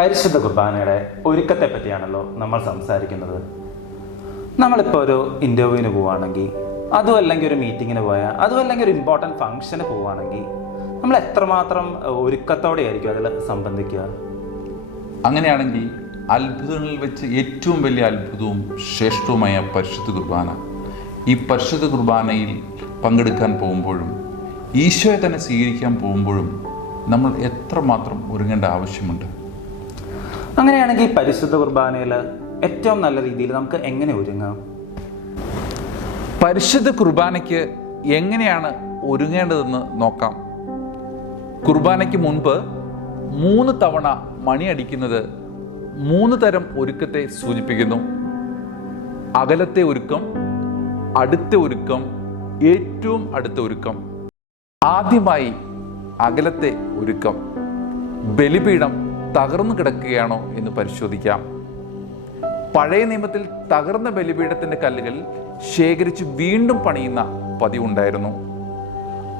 പരിശുദ്ധ കുർബാനയുടെ ഒരുക്കത്തെ പറ്റിയാണല്ലോ നമ്മൾ സംസാരിക്കുന്നത്. നമ്മളിപ്പോൾ ഒരു ഇന്റർവ്യൂവിന് പോവുകയാണെങ്കിൽ അതും അല്ലെങ്കിൽ ഒരു മീറ്റിങ്ങിന് പോയാൽ അതും അല്ലെങ്കിൽ ഒരു ഇമ്പോർട്ടന്റ് ഫംഗ്ഷന് പോവുകയാണെങ്കിൽ നമ്മൾ എത്രമാത്രം ഒരുക്കത്തോടെ ആയിരിക്കും അതിൽ സംബന്ധിക്കുക? അങ്ങനെയാണെങ്കിൽ അത്ഭുതങ്ങളിൽ വെച്ച് ഏറ്റവും വലിയ അത്ഭുതവും ശ്രേഷ്ഠവുമായ പരിശുദ്ധ കുർബാന. ഈ പരിശുദ്ധ കുർബാനയിൽ പങ്കെടുക്കാൻ പോകുമ്പോഴും ഈശോയെ തന്നെ സ്വീകരിക്കാൻ പോകുമ്പോഴും നമ്മൾ എത്രമാത്രം ഒരുങ്ങേണ്ട ആവശ്യമുണ്ട്? അങ്ങനെയാണെങ്കിൽ പരിശുദ്ധ കുർബാനയിൽ ഏറ്റവും നല്ല രീതിയിൽ നമുക്ക് എങ്ങനെ ഒരുങ്ങാം? പരിശുദ്ധ കുർബാനയ്ക്ക് എങ്ങനെയാണ് ഒരുങ്ങേണ്ടതെന്ന് നോക്കാം. കുർബാനയ്ക്ക് മുൻപ് മൂന്ന് തവണ മണിയടിക്കുന്നത് മൂന്ന് തരം ഒരുക്കത്തെ സൂചിപ്പിക്കുന്നു. അകലത്തെ ഒരുക്കം അടുത്ത ഒരുക്കം ഏറ്റവും അടുത്ത ഒരുക്കം. ആദ്യമായി അകലത്തെ ഒരുക്കം. ബലിപീഠം തകർന്നു കിടക്കുകയാണോ എന്ന് പരിശോധിക്കാം. പഴയ നിയമത്തിൽ തകർന്ന ബലിപീഠത്തിന്റെ കല്ലുകൾ ശേഖരിച്ച് വീണ്ടും പണിയുന്ന പതിവുണ്ടായിരുന്നു.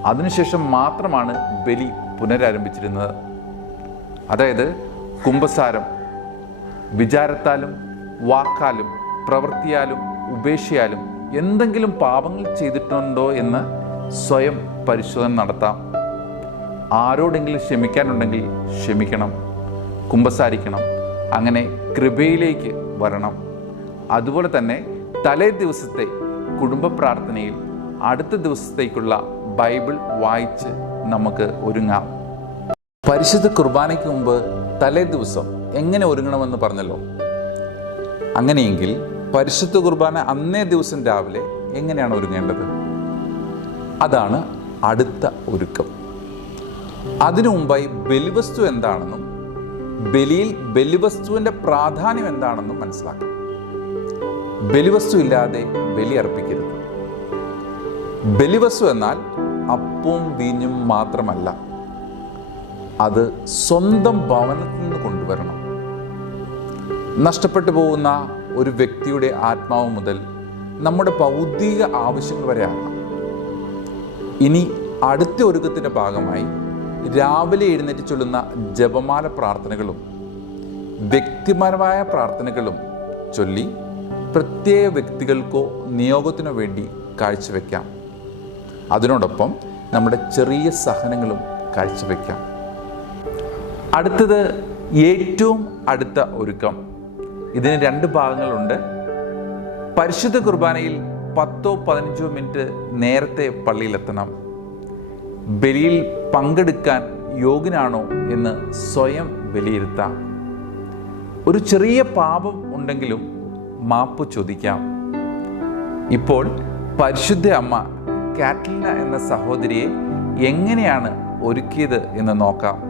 അതിനുശേഷം മാത്രമാണ് ബലി പുനരാരംഭിച്ചിരുന്നത്. അതായത് കുംഭസാരം വിചാരത്താലും വാക്കാലും പ്രവൃത്തിയാലും ഉപേക്ഷയാലും എന്തെങ്കിലും പാപങ്ങൾ ചെയ്തിട്ടുണ്ടോ എന്ന് സ്വയം പരിശോധന നടത്താം. ആരോടെങ്കിലും ക്ഷമിക്കാനുണ്ടെങ്കിൽ ക്ഷമിക്കണം. കുമ്പസാരിക്കണം. അങ്ങനെ കൃപയിലേക്ക് വരണം. അതുപോലെ തന്നെ തലേ ദിവസത്തെ കുടുംബ പ്രാർത്ഥനയിൽ അടുത്ത ദിവസത്തേക്കുള്ള ബൈബിൾ വായിച്ച് നമുക്ക് ഒരുങ്ങാം. പരിശുദ്ധ കുർബാനയ്ക്ക് മുമ്പ് തലേ ദിവസം എങ്ങനെ ഒരുങ്ങണമെന്ന് പറഞ്ഞല്ലോ? അങ്ങനെയെങ്കിൽ പരിശുദ്ധ കുർബാന അന്നേ ദിവസം രാവിലെ എങ്ങനെയാണ് ഒരുങ്ങേണ്ടത്? അതാണ് അടുത്ത ഒരുക്കം. അതിനു മുമ്പായി ബലിവസ്തു എന്താണെന്നും ബലിയിൽ ബലിവസ്തുവിന്റെ പ്രാധാന്യം എന്താണെന്നും മനസ്സിലാക്കണം. ബലിവസ്തു ഇല്ലാതെ ബലി അർപ്പിക്കരുത്. ബലിവസ്തു എന്നാൽ അപ്പവും വീഞ്ഞും മാത്രമല്ല അത് സ്വന്തം ഭവനത്തിൽ നിന്ന് കൊണ്ടുവരണം. നഷ്ടപ്പെട്ടു പോകുന്ന ഒരു വ്യക്തിയുടെ ആത്മാവ് മുതൽ നമ്മുടെ ഭൗതിക ആവശ്യങ്ങൾ വരെ ആകാം. ഇനി അടുത്ത ഒരുക്കത്തിന്റെ ഭാഗമായി രാവിലെ എഴുന്നേറ്റ് ചൊല്ലുന്ന ജപമാല പ്രാർത്ഥനകളും വ്യക്തിപരമായ പ്രാർത്ഥനകളും ചൊല്ലി പ്രത്യേക വ്യക്തികൾക്കോ നിയോഗത്തിനോ വേണ്ടി കാഴ്ചവെക്കാം. അതിനോടൊപ്പം നമ്മുടെ ചെറിയ സഹനങ്ങളും കാഴ്ചവെക്കാം. അടുത്തത് ഏറ്റവും അടുത്ത ഒരുക്കം. ഇതിന് രണ്ട് ഭാഗങ്ങളുണ്ട്. പരിശുദ്ധ കുർബാനയിൽ പത്തോ പതിനഞ്ചോ മിനിറ്റ് നേരത്തെ പള്ളിയിലെത്തണം. ബലിയിൽ പങ്കെടുക്കാൻ യോഗ്യനാണോ എന്ന് സ്വയം വിലയിരുത്താം. ഒരു ചെറിയ പാപം ഉണ്ടെങ്കിലും മാപ്പ് ചോദിക്കാം. ഇപ്പോൾ പരിശുദ്ധ അമ്മ കാറ്റലിന എന്ന സഹോദരിയെ എങ്ങനെയാണ് ഒരുക്കിയത് എന്ന് നോക്കാം.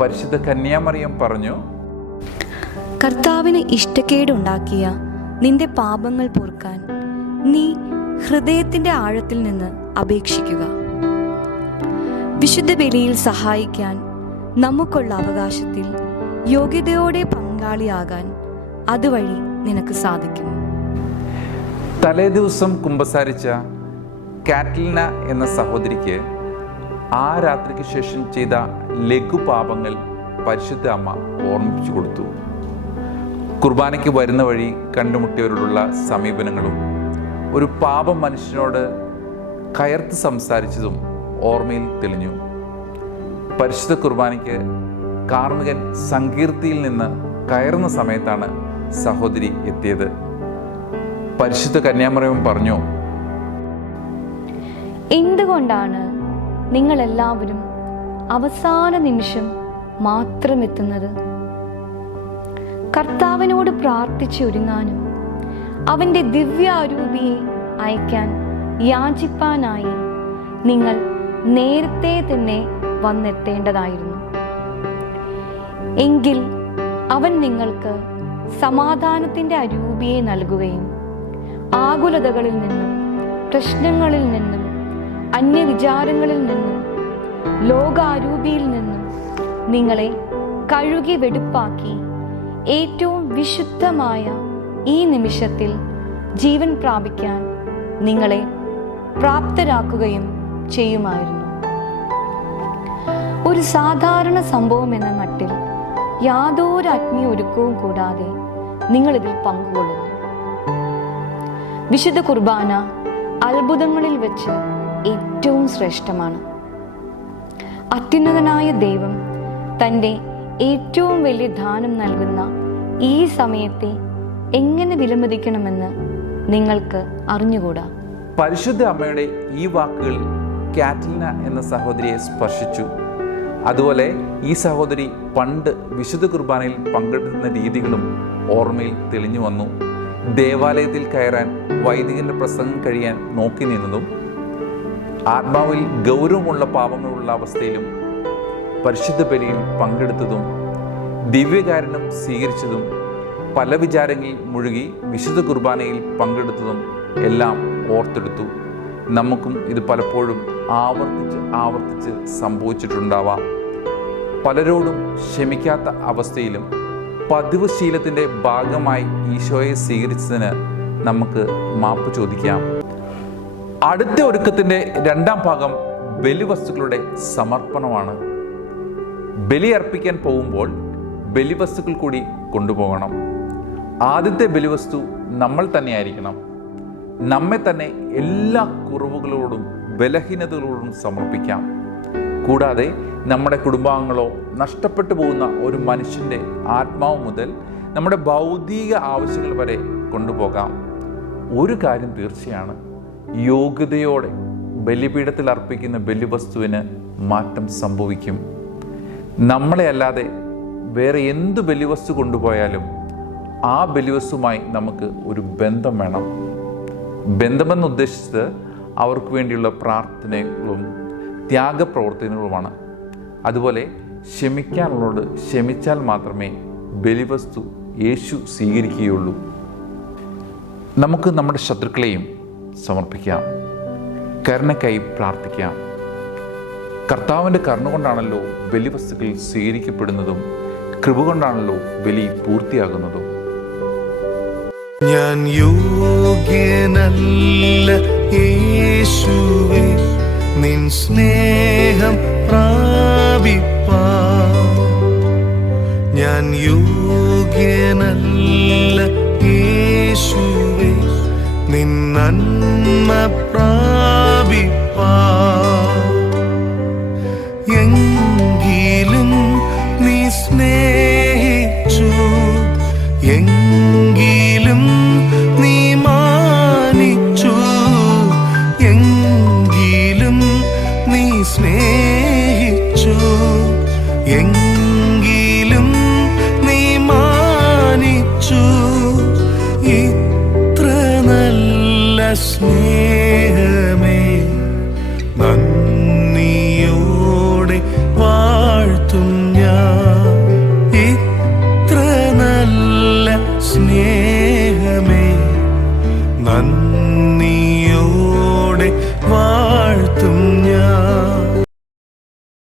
പരിശുദ്ധ കന്യാമറിയം പറഞ്ഞു കർത്താവിന് ഇഷ്ടക്കേടുണ്ടാക്കിയ നിന്റെ പാപങ്ങൾ പൊറുക്കാൻ നീ ഹൃദയത്തിന്റെ ആഴത്തിൽ നിന്ന് അപേക്ഷിക്കുക. വിശുദ്ധ ബലിയിൽ സഹായിക്കാൻ നമുക്കുള്ള അവകാശത്തിൽ യോഗ്യതയോടെ പങ്കാളിയാകാൻ അതുവഴി നിനക്ക് സാധിക്കും. തലേദിവസം കുമ്പസാരിച്ച കാറ്റലിന എന്ന സഹോദരിക്ക് ആ രാത്രിക്ക് ശേഷം ചെയ്ത ലഘുപാപങ്ങൾ പരിശുദ്ധ അമ്മ ഓർമ്മിപ്പിച്ചു കൊടുത്തു. കുർബാനയ്ക്ക് വരുന്ന വഴി കണ്ടുമുട്ടിയവരോടുള്ള സമീപനങ്ങളും ഒരു പാപം മനുഷ്യനോട് കയർത്ത് സംസാരിച്ചതും ഓർമ്മയിൽ തെളിഞ്ഞു. പരിശുദ്ധ കുർബാനയ്ക്ക് കാർമികൻ സങ്കീർത്തിയിൽ നിന്ന് കയറുന്ന സമയത്താണ് സഹോദരി എത്തിയത്. പരിശുദ്ധ കന്യാമറിയം പറഞ്ഞു എന്തുകൊണ്ടാണ് നിങ്ങൾ എല്ലാവരും അവസാന നിമിഷം മാത്രം എത്തുന്നത് കർത്താവിനോട് പ്രാർത്ഥിച്ച് ഒരുങ്ങാനും അവന്റെ ദിവ്യാരൂപിയെ അയക്കാൻ യാചിപ്പാനായി നിങ്ങൾ നേരത്തെ തന്നെ വന്നെത്തേണ്ടതായിരുന്നു. എങ്കിൽ അവൻ നിങ്ങൾക്ക് സമാധാനത്തിന്റെ അരൂപിയെ നൽകുകയും ആകുലതകളിൽ നിന്നും പ്രശ്നങ്ങളിൽ നിന്നും അന്യവിചാരങ്ങളിൽ നിന്നും ലോകാരൂപിയിൽ നിന്നും നിങ്ങളെ കഴുകി വെടുപ്പാക്കി ഏറ്റവും വിശുദ്ധമായ ഈ നിമിഷത്തിൽ ജീവൻ പ്രാപിക്കാൻ നിങ്ങളെ പ്രാപ്തരാക്കുകയും ചെയ്യുമായിരുന്നു. ഒരു സാധാരണ സംഭവം എന്ന മട്ടിൽ യാതൊരു അഗ്നി ഒരുക്കവും കൂടാതെ നിങ്ങൾ ഇതിൽ പങ്കുകൊള്ളുന്നു. വിശുദ്ധ കുർബാന അത്ഭുതങ്ങളിൽ വെച്ച് ഏറ്റവും ശ്രേഷ്ഠമാണ്. അത്യുന്നതനായ ദൈവം തന്റെ ഏറ്റവും വലിയ ദാനം നൽകുന്ന ഈ സമയത്തെ എങ്ങനെ വിലമതിക്കണമെന്ന് നിങ്ങൾക്ക് അറിഞ്ഞുകൂടാ? പരിശുദ്ധ അമ്മയുടെ ഈ വാക്കുകൾ കാറ്റ്ലിന എന്ന സഹോദരിയെ സ്പർശിച്ചു. അതുപോലെ ഈ സഹോദരി പണ്ട് വിശുദ്ധ കുർബാനയിൽ പങ്കെടുക്കുന്ന രീതികളും ഓർമ്മയിൽ തെളിഞ്ഞു വന്നു. ദേവാലയത്തിൽ കയറാൻ വൈദികന്റെ പ്രസംഗം കഴിയാൻ നോക്കി നിന്നതും ആത്മാവിൽ ഗൗരവമുള്ള പാപങ്ങളുള്ള അവസ്ഥയിലും പരിശുദ്ധ ബലിയിൽ പങ്കെടുത്തതും ദിവ്യകാരണം സ്വീകരിച്ചതും പല വിചാരങ്ങളിൽ മുഴുകി വിശുദ്ധ കുർബാനയിൽ പങ്കെടുത്തതും എല്ലാം ഓർത്തെടുത്തു. നമുക്കും ഇത് പലപ്പോഴും ആവർത്തിച്ച് ആവർത്തിച്ച് സംഭവിച്ചിട്ടുണ്ടാവാം. പലരോടും ക്ഷമിക്കാത്ത അവസ്ഥയിലും പതിവ് ശീലത്തിന്റെ ഭാഗമായി ഈശോയെ സ്വീകരിച്ചതിന് നമുക്ക് മാപ്പ് ചോദിക്കാം. അടുത്ത ഒരുക്കത്തിന്റെ രണ്ടാം ഭാഗം ബലിവസ്തുക്കളുടെ സമർപ്പണമാണ്. ബലി അർപ്പിക്കാൻ പോകുമ്പോൾ ബലിവസ്തുക്കൾ കൂടി കൊണ്ടുപോകണം. ആദ്യത്തെ ബലിവസ്തു നമ്മൾ തന്നെയായിരിക്കണം നമ്മെ തന്നെ എല്ലാ കുറവുകളോടും ബലഹീനതകളോടും സമർപ്പിക്കാം. കൂടാതെ നമ്മുടെ കുടുംബാംഗങ്ങളോ നഷ്ടപ്പെട്ടു പോകുന്ന ഒരു മനുഷ്യന്റെ ആത്മാവ് മുതൽ നമ്മുടെ ഭൗതിക ആവശ്യങ്ങൾ വരെ കൊണ്ടുപോകാം. ഒരു കാര്യം തീർച്ചയാണ് യോഗ്യതയോടെ ബലിപീഠത്തിൽ അർപ്പിക്കുന്ന ബലിവസ്തുവിന് മാറ്റം സംഭവിക്കും. നമ്മളെ അല്ലാതെ വേറെ എന്ത് ബലിവസ്തു കൊണ്ടുപോയാലും ആ ബലിവസ്തുമായി നമുക്ക് ഒരു ബന്ധം വേണം. ബന്ധമെന്ന് ഉദ്ദേശിച്ചത് അവർക്ക് വേണ്ടിയുള്ള പ്രാർത്ഥനകളും ത്യാഗപ്രവർത്തനങ്ങളുമാണ്. അതുപോലെ ക്ഷമിക്കാനുള്ളവരോട് ക്ഷമിച്ചാൽ മാത്രമേ ബലിവസ്തു യേശു സ്വീകരിക്കുകയുള്ളൂ. നമുക്ക് നമ്മുടെ ശത്രുക്കളെയും സമർപ്പിക്കാം. കരുണയ്ക്കായി പ്രാർത്ഥിക്കാം. കർത്താവിന്റെ കരുണ കൊണ്ടാണല്ലോ ബലിവസ്തുക്കൾ സ്വീകരിക്കപ്പെടുന്നതും കൃപ കൊണ്ടാണല്ലോ ബലി പൂർത്തിയാകുന്നതും. ഞാൻ യോഗ്യനല്ല യേശുവേ നിൻ സ്നേഹം പ്രാപിപ്പാ ഞാൻ യോഗ്യനല്ല യേശുവേ നിൻ നന്മ പ്രാപിപ്പാ സ്നേഹിച്ചു. എങ്കിലും നീ മാനിച്ചു. ഇത്ര നല്ല സ്നേഹമേ നന്ദിയോടെ